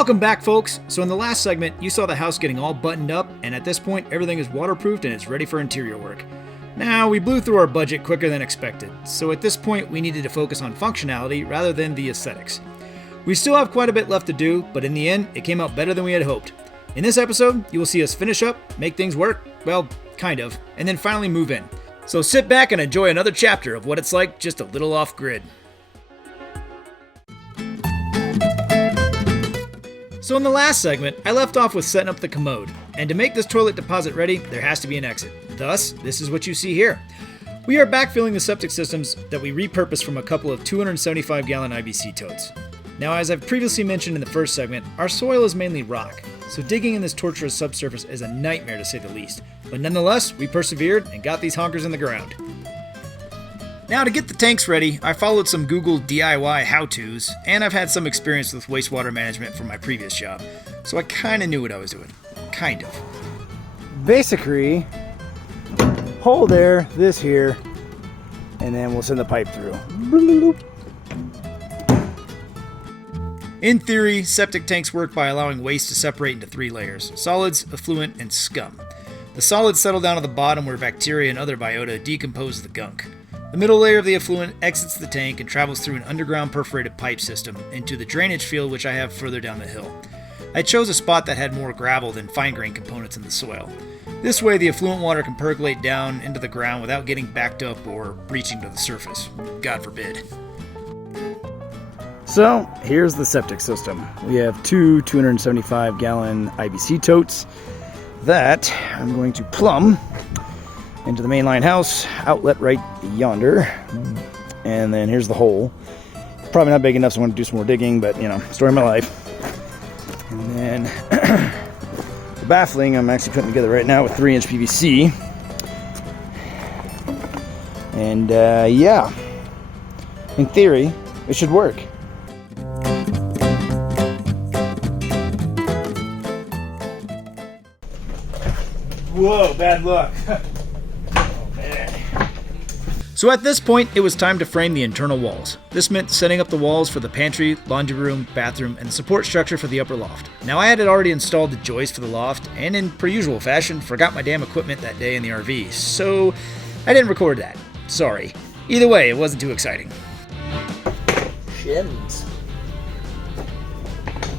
Welcome back, folks. So in the last segment, you saw the house getting all buttoned up, and at this point, everything is waterproofed and it's ready for interior work. Now, we blew through our budget quicker than expected, so at this point, we needed to focus on functionality rather than the aesthetics. We still have quite a bit left to do, but in the end, it came out better than we had hoped. In this episode, you will see us finish up, make things work, well, kind of, and then finally move in. So sit back and enjoy another chapter of what it's like just a little off-grid. So in the last segment, I left off with setting up the commode, and to make this toilet deposit ready, there has to be an exit. Thus, this is what you see here. We are backfilling the septic systems that we repurposed from a couple of 275-gallon IBC totes. Now, as I've previously mentioned in the first segment, our soil is mainly rock, so digging in this tortuous subsurface is a nightmare to say the least. But nonetheless, we persevered and got these honkers in the ground. Now, to get the tanks ready, I followed some Google DIY how-tos, and I've had some experience with wastewater management from my previous job, so I kind of knew what I was doing. Kind of. Basically, hole there, this here, and then we'll send the pipe through. In theory, septic tanks work by allowing waste to separate into three layers: solids, effluent, and scum. The solids settle down to the bottom where bacteria and other biota decompose the gunk. The middle layer of the effluent exits the tank and travels through an underground perforated pipe system into the drainage field, which I have further down the hill. I chose a spot that had more gravel than fine-grained components in the soil. This way, the effluent water can percolate down into the ground without getting backed up or breaching to the surface. God forbid. So, here's the septic system. We have two 275-gallon IBC totes that I'm going to plumb into the mainline house, outlet right yonder, and then here's the hole. Probably not big enough, so I'm going to do some more digging, but, story of my life. And then the baffling I'm actually putting together right now with 3-inch PVC. And, yeah, in theory, it should work. Whoa, bad luck. So at this point, it was time to frame the internal walls. This meant setting up the walls for the pantry, laundry room, bathroom, and the support structure for the upper loft. Now, I had already installed the joist for the loft, and in per usual fashion, forgot my damn equipment that day in the RV, so I didn't record that. Sorry. Either way, it wasn't too exciting. Shims.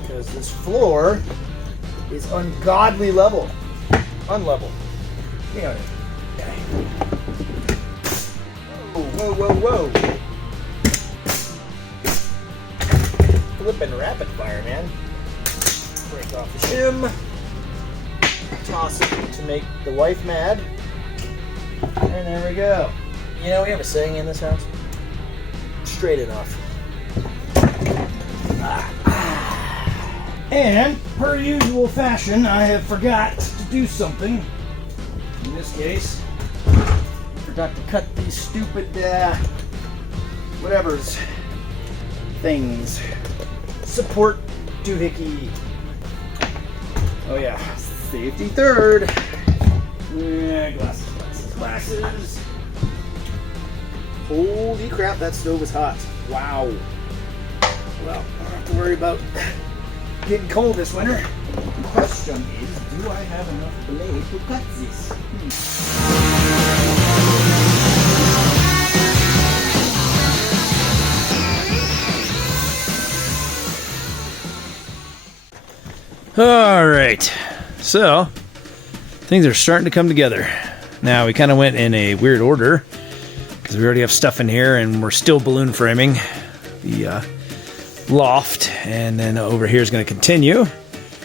Because this floor is ungodly level. Unlevel. Hang on. Okay. Whoa, whoa, whoa, whoa. Flipping rapid fire, man. Break off the shim. Toss it to make the wife mad. And there we go. We have a saying in this house. Straight enough. And, per usual fashion, I have forgot to do something. In this case, forgot to cut these stupid, whatever's things. Support doohickey. Oh yeah, safety third. Yeah, glasses. Holy crap, that stove is hot. Wow. Well, I don't have to worry about getting cold this winter. The question is, do I have enough blade to cut this? Alright, so things are starting to come together. Now, we kind of went in a weird order because we already have stuff in here and we're still balloon framing the loft, and then over here is going to continue.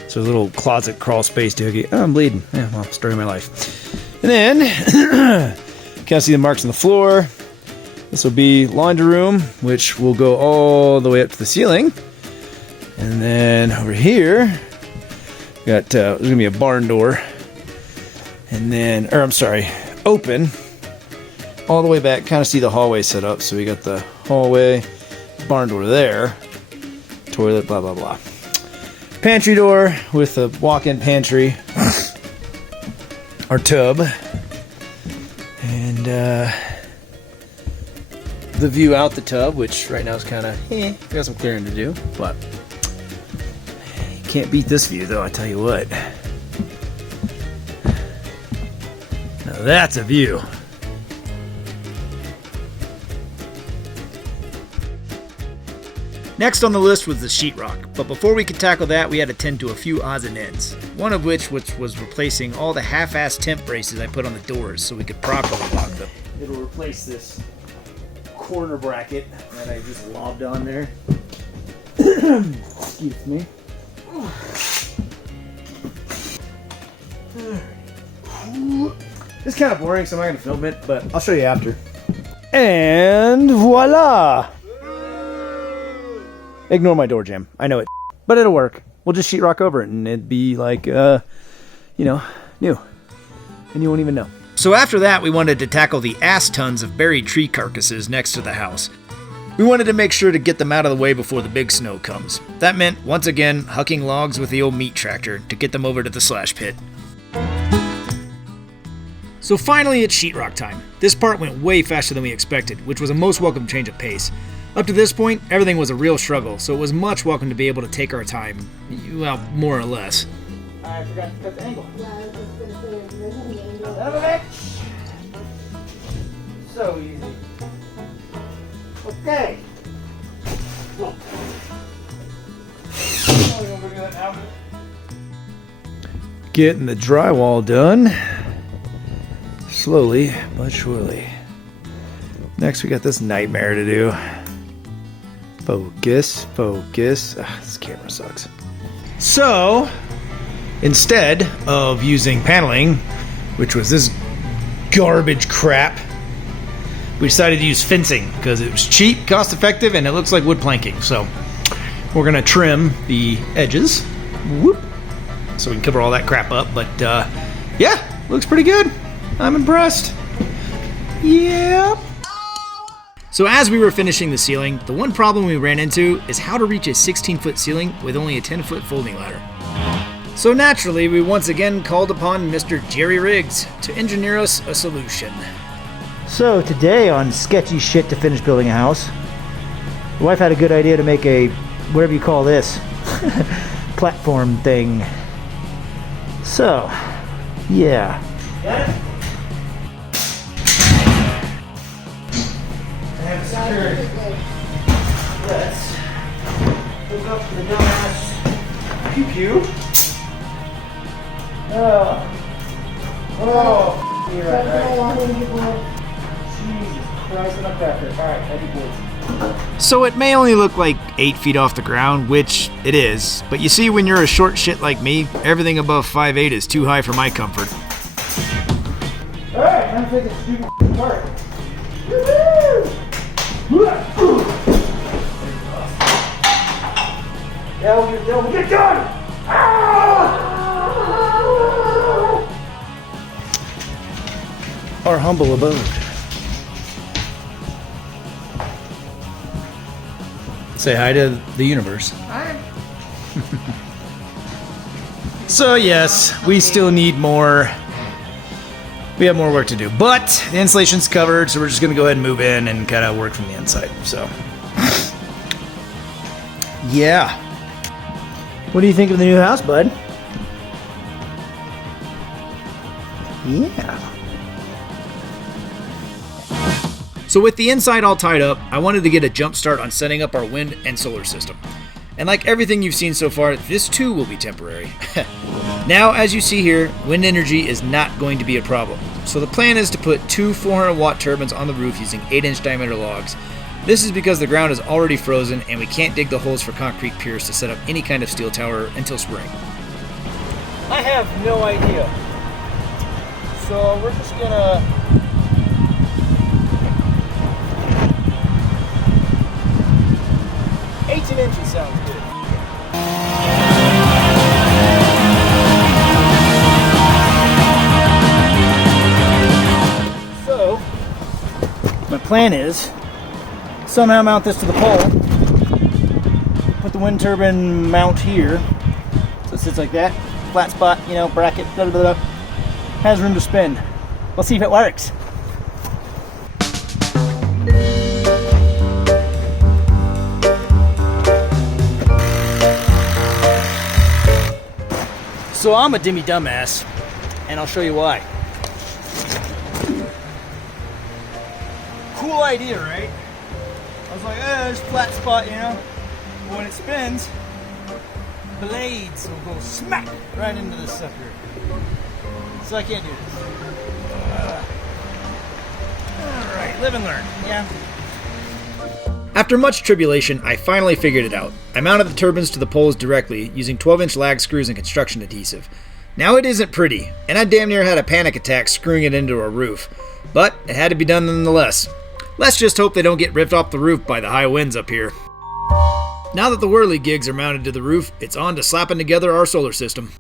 So a little closet crawl space doohickey. Oh, I'm bleeding. Yeah, well, story of my life. And then, can't see the marks on the floor. This will be laundry room, which will go all the way up to the ceiling. And then over here, we got there's going to be a barn door. And then, open all the way back. Kind of see the hallway set up. So we got the hallway, barn door there, toilet, blah, blah, blah. Pantry door with a walk-in pantry, our tub, and the view out the tub, which right now is kind of, got some clearing to do, but Can't beat this view though, I tell you what. Now that's a view. Next on the list was the sheetrock, but before we could tackle that, we had to tend to a few odds and ends. One of which was replacing all the half-assed temp braces I put on the doors so we could properly lock them. It'll replace this corner bracket that I just lobbed on there. Excuse me. It's kind of boring, so I'm not going to film it, but I'll show you after. And voila! Ignore my door jam. I know it, but it'll work. We'll just sheetrock over it, and it'd be like, new. And you won't even know. So after that, we wanted to tackle the ass tons of buried tree carcasses next to the house. We wanted to make sure to get them out of the way before the big snow comes. That meant, once again, hucking logs with the old meat tractor to get them over to the slash pit. So finally, it's sheetrock time. This part went way faster than we expected, which was a most welcome change of pace. Up to this point, everything was a real struggle, so it was much welcome to be able to take our time. Well, more or less. I forgot to cut the angle. Yeah, I was just going to say, there's any angle. Son of a bitch! So easy. Okay. Getting the drywall done. Slowly but surely. Next, we got this nightmare to do. Focus, focus. This camera sucks. So, instead of using paneling, which was this garbage crap, we decided to use fencing because it was cheap, cost effective, and it looks like wood planking. So, we're going to trim the edges. Whoop. So we can cover all that crap up. But, yeah, looks pretty good. I'm impressed. Yep. So as we were finishing the ceiling, the one problem we ran into is how to reach a 16-foot ceiling with only a 10-foot folding ladder. So naturally, we once again called upon Mr. Jerry Riggs to engineer us a solution. So today on Sketchy Shit to Finish Building a House, the wife had a good idea to make a, whatever you call this, platform thing. So, yeah. Got it? Secured. Let's hook up to the dumbass pew-pew. Oh, you're right. Jesus Christ, enough after. Alright, heavy boys. So it may only look like 8 feet off the ground, which it is, but you see when you're a short shit like me, everything above 5'8" is too high for my comfort. Alright, time to take this stupid apart. Woo-hoo! Yeah, we'll get done! Our humble abode. Say hi to the universe. Hi. So yes, we still need more. We have more work to do, but the insulation's covered, so we're just going to go ahead and move in and kind of work from the inside. So, yeah. What do you think of the new house, bud? Yeah. So with the inside all tied up, I wanted to get a jump start on setting up our wind and solar system. And like everything you've seen so far, this too will be temporary. Now, as you see here, wind energy is not going to be a problem. So the plan is to put 2 400-watt turbines on the roof using 8-inch diameter logs. This is because the ground is already frozen and we can't dig the holes for concrete piers to set up any kind of steel tower until spring. I have no idea. So we're just gonna... $18 inches sounds good. So, my plan is somehow mount this to the pole, put the wind turbine mount here, so it sits like that, flat spot, bracket, blah, blah, blah, has room to spin. We'll see if it works. So I'm a dimmy dumbass, and I'll show you why. Cool idea, right? I was like, there's a flat spot, you know? But when it spins, blades will go smack right into the sucker. So I can't do this. Alright, live and learn, yeah? After much tribulation, I finally figured it out. I mounted the turbines to the poles directly using 12-inch lag screws and construction adhesive. Now it isn't pretty, and I damn near had a panic attack screwing it into a roof. But it had to be done nonetheless. Let's just hope they don't get ripped off the roof by the high winds up here. Now that the whirly gigs are mounted to the roof, it's on to slapping together our solar system.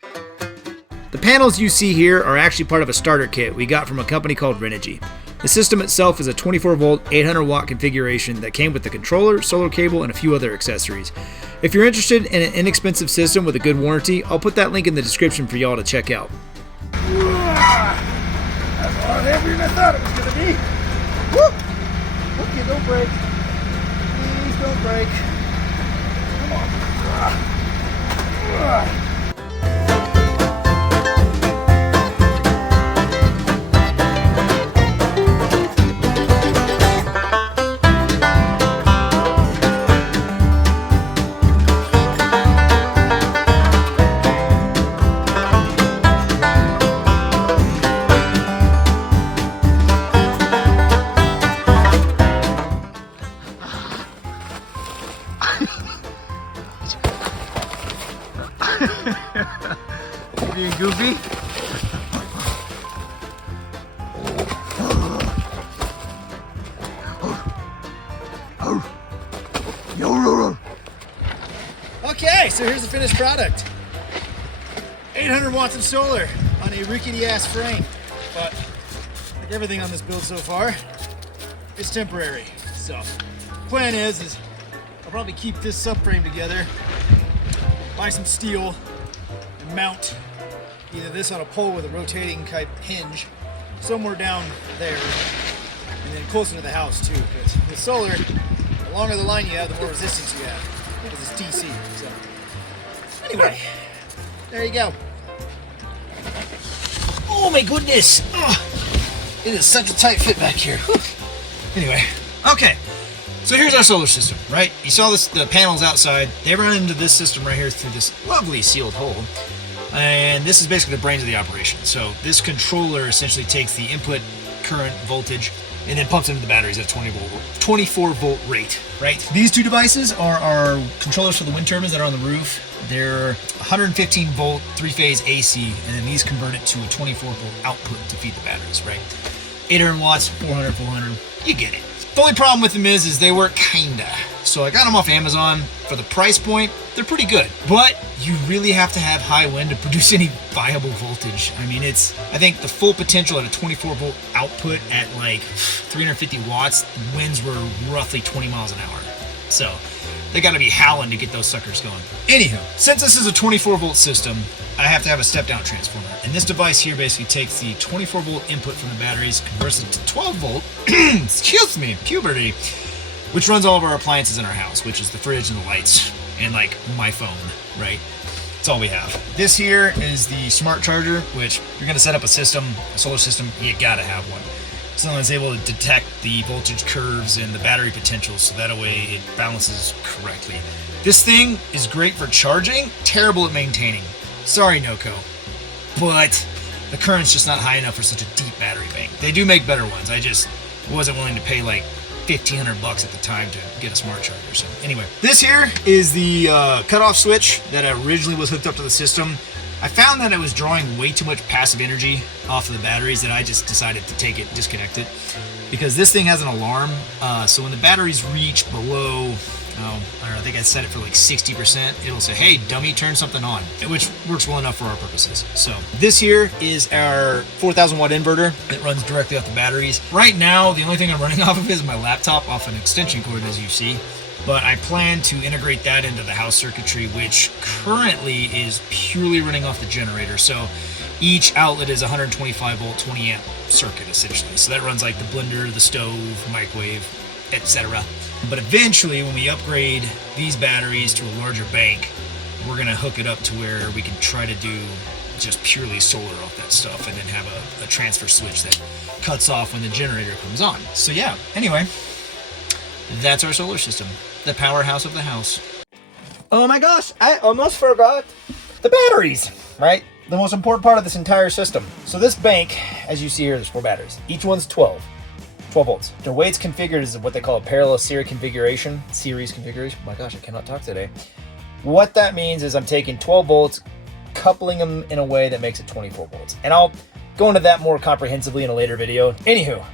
The panels you see here are actually part of a starter kit we got from a company called Renogy. The system itself is a 24-volt, 800-watt configuration that came with the controller, solar cable, and a few other accessories. If you're interested in an inexpensive system with a good warranty, I'll put that link in the description for y'all to check out. That's a lot heavier than I thought it was going to be. Woo! Okay, don't break. Please don't break. Come on. Being goofy. Okay, so here's the finished product. 800 watts of solar on a rickety ass frame, but like everything on this build so far, it's temporary. So plan is I'll probably keep this subframe together, buy some steel, and mount either this on a pole with a rotating type hinge somewhere down there, and then closer to the house too, because with solar, the longer the line you have, the more resistance you have, because it's DC. So anyway, there you go. Oh my goodness! Ugh. It is such a tight fit back here. Whew. Anyway, okay. So here's our solar system, right? You saw this, the panels outside. They run into this system right here through this lovely sealed hole. And this is basically the brains of the operation. So this controller essentially takes the input current voltage and then pumps into the batteries at a 24 volt rate, right? These two devices are our controllers for the wind turbines that are on the roof. They're 115 volt, 3-phase AC, and then these convert it to a 24 volt output to feed the batteries, right? 800 watts, 400, 400, you get it. The only problem with them is they work kinda. So I got them off Amazon. For the price point, they're pretty good. But you really have to have high wind to produce any viable voltage. I mean, I think the full potential at a 24 volt output at like 350 watts, winds were roughly 20 miles an hour. So they gotta be howling to get those suckers going. Anywho, since this is a 24 volt system, I have to have a step down transformer. And this device here basically takes the 24 volt input from the batteries, converts it to 12 volt, excuse me, puberty, which runs all of our appliances in our house, which is the fridge and the lights and like my phone, right? That's all we have. This here is the smart charger, which if you're gonna set up a system, a solar system, you gotta have one. Something that's able to detect the voltage curves and the battery potential so that way it balances correctly. This thing is great for charging, terrible at maintaining. Sorry, Noco, but the current's just not high enough for such a deep battery bank. They do make better ones. I just wasn't willing to pay like $1,500 at the time to get a smart charger. So anyway, this here is the cutoff switch that originally was hooked up to the system. I found that it was drawing way too much passive energy off of the batteries that I just decided to take it, disconnect it, because this thing has an alarm. So when the batteries reach below, I don't know, I think I set it for like 60%, it'll say, hey, dummy, turn something on, which works well enough for our purposes. So this here is our 4,000 watt inverter. It runs directly off the batteries. Right now, the only thing I'm running off of is my laptop off an extension cord, as you see. But I plan to integrate that into the house circuitry, which currently is purely running off the generator. So each outlet is 125 volt, 20 amp circuit, essentially. So that runs like the blender, the stove, microwave, etc. But eventually, when we upgrade these batteries to a larger bank, we're gonna hook it up to where we can try to do just purely solar off that stuff, and then have a transfer switch that cuts off when the generator comes on. So yeah, anyway, that's our solar system, the powerhouse of the house. Oh my gosh, I almost forgot the batteries, right? The most important part of this entire system. So this bank, as you see here, there's 4 batteries. Each one's 12 volts. The way it's configured is what they call a parallel series configuration. Oh my gosh, I cannot talk today. What that means is I'm taking 12 volts, coupling them in a way that makes it 24 volts. And I'll go into that more comprehensively in a later video. Anywho,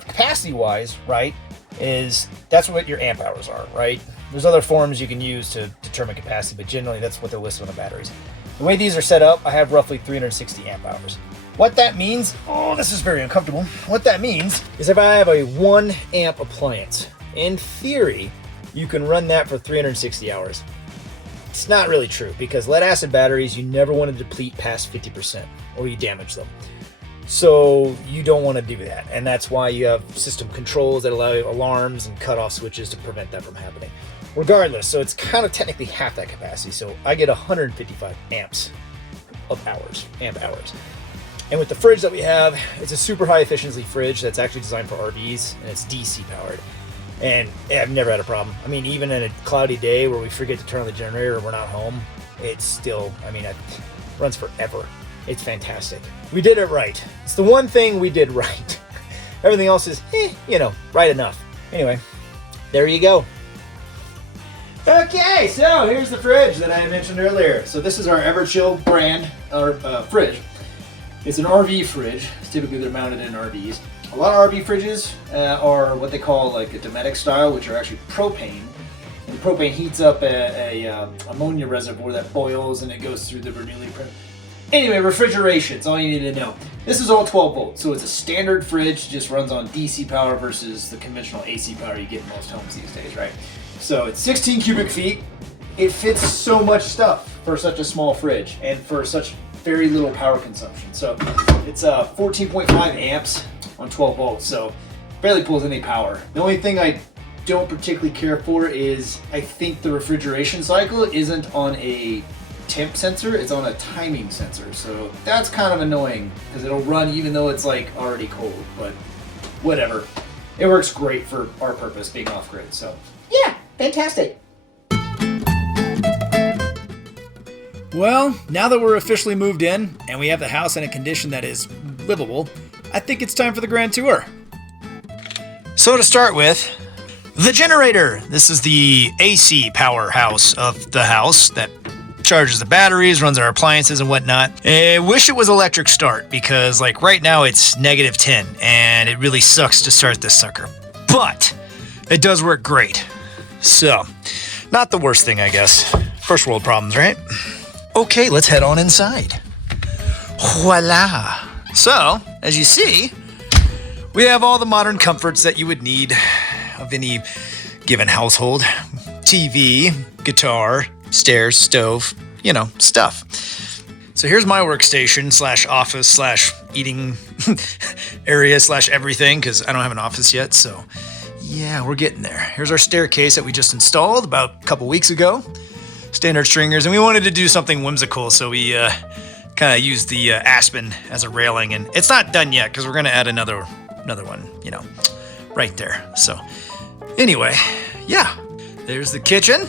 capacity-wise, right, that's what your amp hours are, right? There's other forms you can use to determine capacity, but generally that's what they're listed on the batteries. The way these are set up, I have roughly 360 amp hours. What that means, oh, this is very uncomfortable. What that means is if I have a 1 amp appliance, in theory, you can run that for 360 hours. It's not really true, because lead acid batteries, you never want to deplete past 50% or you damage them. So you don't want to do that. And that's why you have system controls that allow you alarms and cutoff switches to prevent that from happening. Regardless, so it's kind of technically half that capacity. So I get 155 amp hours. And with the fridge that we have, it's a super high efficiency fridge that's actually designed for RVs, and it's DC powered. And I've never had a problem. I mean, even in a cloudy day where we forget to turn on the generator and we're not home, it's still, it runs forever. It's fantastic. We did it right. It's the one thing we did right. Everything else is, right enough. Anyway, there you go. Okay, so here's the fridge that I mentioned earlier. So this is our Everchill brand fridge. It's an RV fridge. Typically they're mounted in RVs. A lot of RV fridges are what they call like a Dometic style, which are actually propane. And the propane heats up a ammonia reservoir that boils and it goes through the Bernoulli. Anyway, refrigeration, it's all you need to know. This is all 12 volts, so it's a standard fridge, just runs on DC power versus the conventional AC power you get in most homes these days, right? So it's 16 cubic feet. It fits so much stuff for such a small fridge and for such very little power consumption. So it's 14.5 amps on 12 volts, so barely pulls any power. The only thing I don't particularly care for is I think the refrigeration cycle isn't on a temp sensor, it's on a timing sensor. So that's kind of annoying because it'll run even though it's like already cold, but whatever. It works great for our purpose being off grid. So yeah, fantastic. Well, now that we're officially moved in and we have the house in a condition that is livable, I think it's time for the grand tour. So to start with, the generator. This is the AC powerhouse of the house that charges the batteries, runs our appliances and whatnot. I wish it was electric start because like right now it's -10 and it really sucks to start this sucker. But it does work great. So, not the worst thing, I guess. First world problems, right? Okay, let's head on inside. Voila. So, as you see, we have all the modern comforts that you would need of any given household. TV, guitar, stairs, stove, stuff. So here's my workstation / office / eating area / everything because I don't have an office yet. So yeah, we're getting there. Here's our staircase that we just installed about a couple weeks ago. Standard stringers, and we wanted to do something whimsical, so we kind of used the aspen as a railing, and it's not done yet because we're going to add another one, right there. So anyway, yeah, there's the kitchen,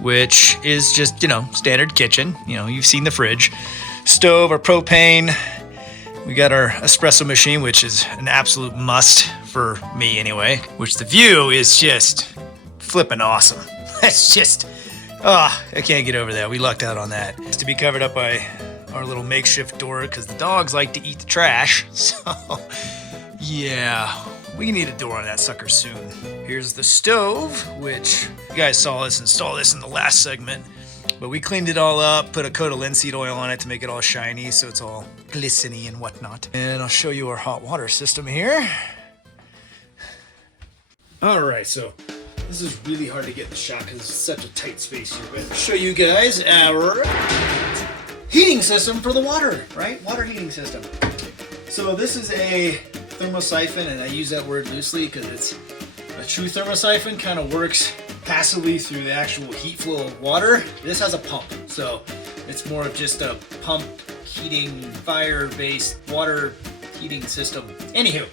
which is just, standard kitchen. You've seen the fridge. Stove, our propane. We got our espresso machine, which is an absolute must for me anyway, which the view is just flipping awesome. That's just, I can't get over that. We lucked out on that. It's to be covered up by our little makeshift door because the dogs like to eat the trash. So, yeah, we need a door on that sucker soon. Here's the stove, which you guys saw us install this in the last segment. But we cleaned it all up, put a coat of linseed oil on it to make it all shiny so it's all glistening and whatnot. And I'll show you our hot water system here. All right, so this is really hard to get in the shot because it's such a tight space here. But I'll show you guys our heating system for the water, right? Water heating system. So this is a thermosiphon, and I use that word loosely because it's a true thermosiphon kind of works passively through the actual heat flow of water. This has a pump, so it's more of just a pump heating, fire-based water heating system. Anywho,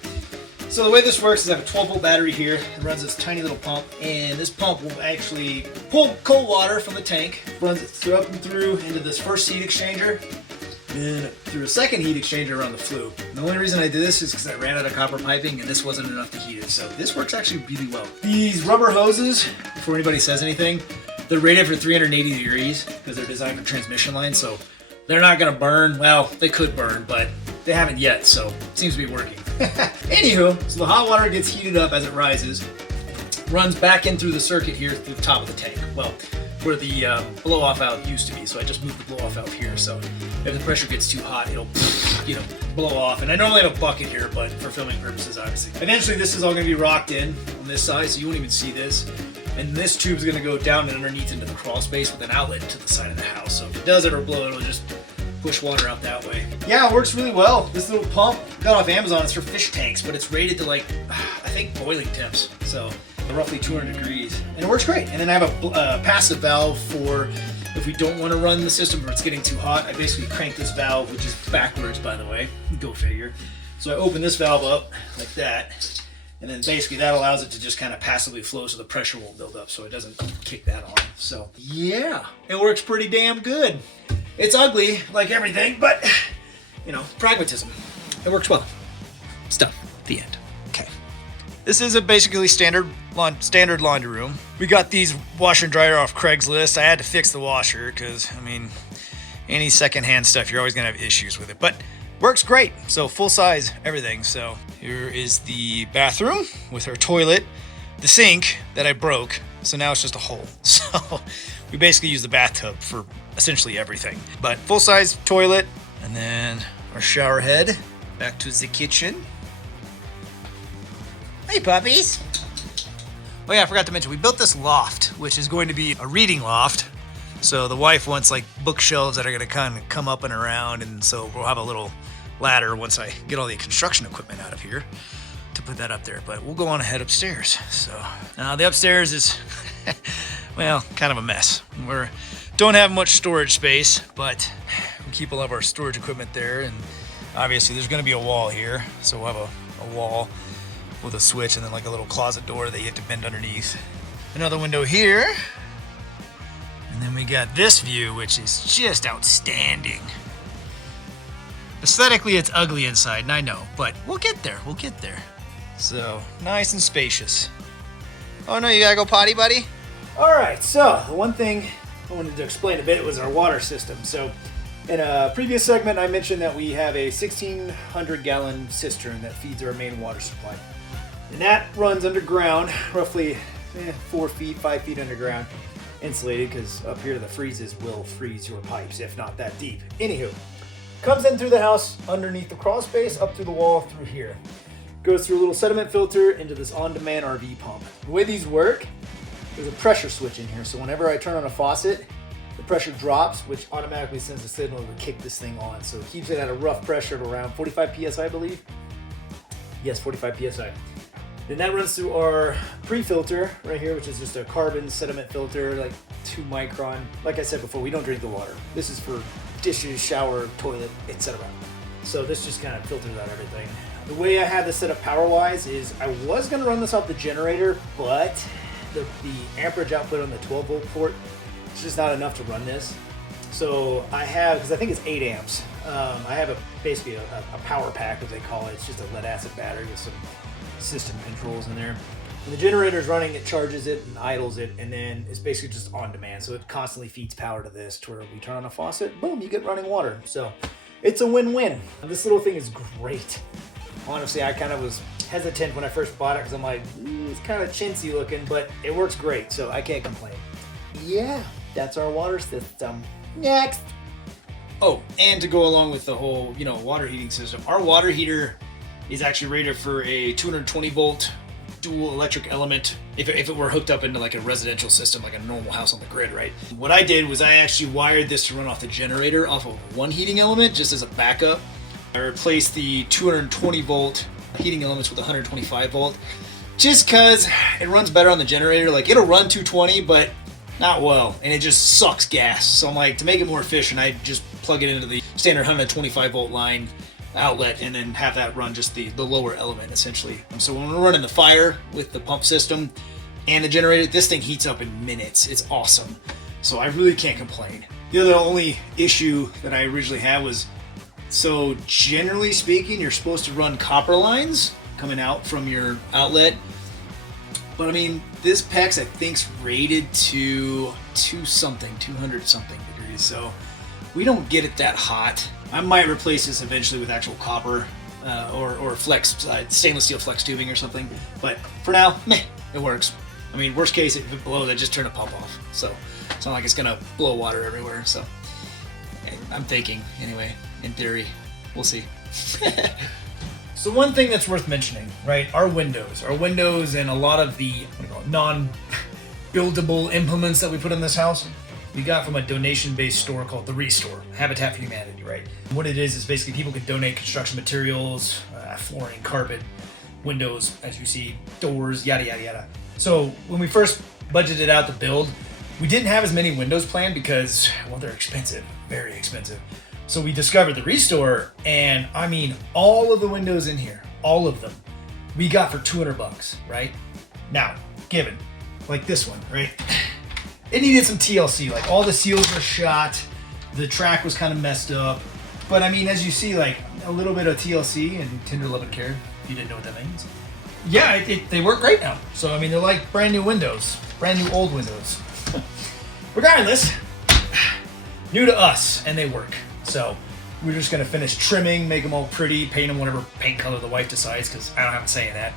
so the way this works is I have a 12 volt battery here. It runs this tiny little pump, and this pump will actually pull cold water from the tank, runs it through up and through into this first heat exchanger, then through a second heat exchanger around the flue. And the only reason I did this is because I ran out of copper piping and this wasn't enough to heat it. So this works actually really well. These rubber hoses, before anybody says anything, they're rated for 380 degrees because they're designed for transmission lines. So they're not gonna burn. Well, they could burn, but they haven't yet, so it seems to be working. Anywho, so the hot water gets heated up as it rises, runs back in through the circuit here through the top of the tank. Well, where the blow-off valve used to be, so I just moved the blow-off valve here. So if the pressure gets too hot, it'll, blow off. And I normally have a bucket here, but for filming purposes, obviously. Eventually, this is all going to be rocked in on this side, so you won't even see this. And this tube's going to go down and underneath into the crawl space with an outlet to the side of the house. So if it does ever blow, it'll just push water out that way. Yeah, it works really well. This little pump, got off Amazon, it's for fish tanks, but it's rated to like, I think boiling temps. So roughly 200 degrees, and it works great. And then I have a passive valve for if we don't want to run the system or it's getting too hot. I basically crank this valve, which is backwards, by the way. Go figure. So I open this valve up like that, and then basically that allows it to just kind of passively flow so the pressure won't build up, so it doesn't kick that on. So yeah, it works pretty damn good. It's ugly like everything, but pragmatism. It works well. Stuff. The end. Okay. This is a basically standard laundry room. We got these washer and dryer off Craigslist. I had to fix the washer because, any secondhand stuff, you're always going to have issues with it. But works great. So full size, everything. So here is the bathroom with her toilet, the sink that I broke. So now it's just a hole. So we basically use the bathtub for essentially everything. But full size toilet, and then our shower head. Back to the kitchen. Hey, puppies. Oh yeah, I forgot to mention, we built this loft, which is going to be a reading loft. So the wife wants like bookshelves that are going to kind of come up and around, and so we'll have a little ladder once I get all the construction equipment out of here to put that up there. But we'll go on ahead upstairs. So the upstairs is, well, kind of a mess. We don't have much storage space, but we keep all of our storage equipment there, and obviously there's going to be a wall here, so we'll have a wall with a switch and then like a little closet door that you have to bend underneath. Another window here. And then we got this view, which is just outstanding. Aesthetically, it's ugly inside, and I know, but we'll get there. We'll get there. So, nice and spacious. Oh no, you gotta go potty, buddy? All right, so the one thing I wanted to explain a bit was our water system. So, in a previous segment, I mentioned that we have a 1,600 gallon cistern that feeds our main water supply. And that runs underground, roughly 4 feet, 5 feet underground, insulated, because up here the freezes will freeze your pipes, if not that deep. Anywho, comes in through the house, underneath the crawl space, up through the wall, through here. Goes through a little sediment filter into this on-demand RV pump. The way these work, there's a pressure switch in here, so whenever I turn on a faucet, the pressure drops, which automatically sends a signal to kick this thing on. So it keeps it at a rough pressure of around 45 PSI, I believe. Yes, 45 PSI. Then that runs through our pre-filter right here, which is just a carbon sediment filter, like 2 micron. Like I said before, we don't drink the water. This is for dishes, shower, toilet, etc. So this just kind of filters out everything. The way I have this set up power-wise is I was going to run this off the generator, but the amperage output on the 12 volt port is just not enough to run this. So I have, because I think it's 8 amps, I have basically a power pack, as they call it. It's just a lead acid battery with some system controls in there. When the generator is running, it charges it and idles it, and then it's basically just on demand. So it constantly feeds power to this, to where we turn on a faucet, boom, you get running water. So it's a win-win. This little thing is great. Honestly, I kind of was hesitant when I first bought it because I'm like, it's kind of chintzy looking, but it works great, so I can't complain. Yeah, that's our water system. Next. Oh, and to go along with the whole, water heating system, our water heater is actually rated for a 220 volt dual electric element if it were hooked up into like a residential system, like a normal house on the grid, right? What I did was I actually wired this to run off the generator off of one heating element just as a backup. I replaced the 220 volt heating elements with 125 volt. just because it runs better on the generator. Like, it'll run 220, but not well, and it just sucks gas. So I'm like, to make it more efficient, I just plug it into the standard 125 volt line outlet and then have that run just the lower element, essentially. And so when we're running the fire with the pump system and the generator, this thing heats up in minutes. It's awesome. So I really can't complain. The other only issue that I originally had was, so generally speaking, you're supposed to run copper lines coming out from your outlet. But I mean, this PEX I think's rated to 200 something degrees. So we don't get it that hot. I might replace this eventually with actual copper or flex, stainless steel flex tubing or something. But for now, meh, it works. I mean, worst case, if it blows, I just turn the pump off. So it's not like it's gonna blow water everywhere. So I'm thinking, anyway, in theory, we'll see. So one thing that's worth mentioning, right? Our windows and a lot of the non-buildable implements that we put in this house, we got from a donation-based store called The Restore, Habitat for Humanity, right? What it is basically people can donate construction materials, flooring, carpet, windows, as you see, doors, yada, yada, yada. So when we first budgeted out the build, we didn't have as many windows planned because, well, they're expensive, very expensive. So we discovered The Restore, and I mean, all of the windows in here, all of them, we got for $200, right? Now, given, like this one, right? It needed some TLC, like all the seals were shot, the track was kind of messed up. But I mean, as you see, like a little bit of TLC and tender love and care, if you didn't know what that means. Yeah, they work great now. So I mean, they're like brand new windows, brand new old windows. Regardless, new to us, and they work. So we're just gonna finish trimming, make them all pretty, paint them whatever paint color the wife decides, because I don't have a say in that,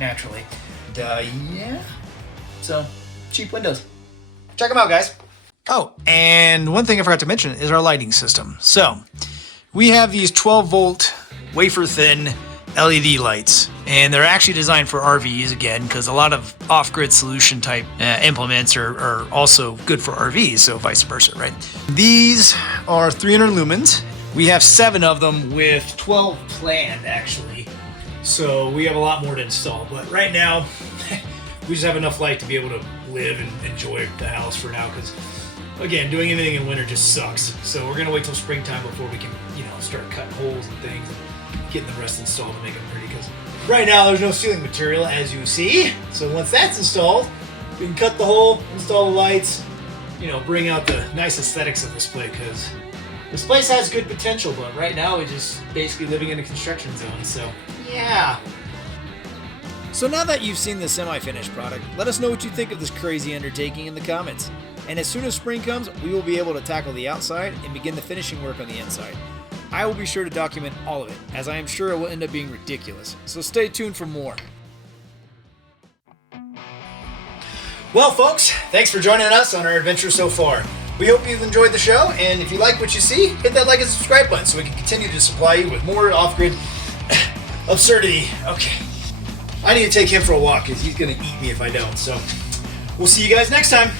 naturally. Yeah. So, cheap windows. Check them out, guys. Oh, and one thing I forgot to mention is our lighting system. So, we have these 12 volt, wafer thin LED lights, and they're actually designed for RVs again, because a lot of off-grid solution type implements are also good for RVs, so vice versa, right? These are 300 lumens. We have 7 of them with 12 planned, actually. So we have a lot more to install, but right now, we just have enough light to be able to live and enjoy the house for now, because again, doing anything in winter just sucks. So we're gonna wait till springtime before we can, start cutting holes and things and getting the rest installed to make them pretty, because right now there's no ceiling material, as you see. So once that's installed, we can cut the hole, install the lights, bring out the nice aesthetics of this place, because this place has good potential, but right now we're just basically living in a construction zone, so yeah. So now that you've seen the semi-finished product, let us know what you think of this crazy undertaking in the comments. And as soon as spring comes, we will be able to tackle the outside and begin the finishing work on the inside. I will be sure to document all of it, as I am sure it will end up being ridiculous, so stay tuned for more. Well, folks, thanks for joining us on our adventure so far. We hope you've enjoyed the show, and if you like what you see, hit that like and subscribe button so we can continue to supply you with more off-grid absurdity. Okay, I need to take him for a walk because he's going to eat me if I don't, so we'll see you guys next time.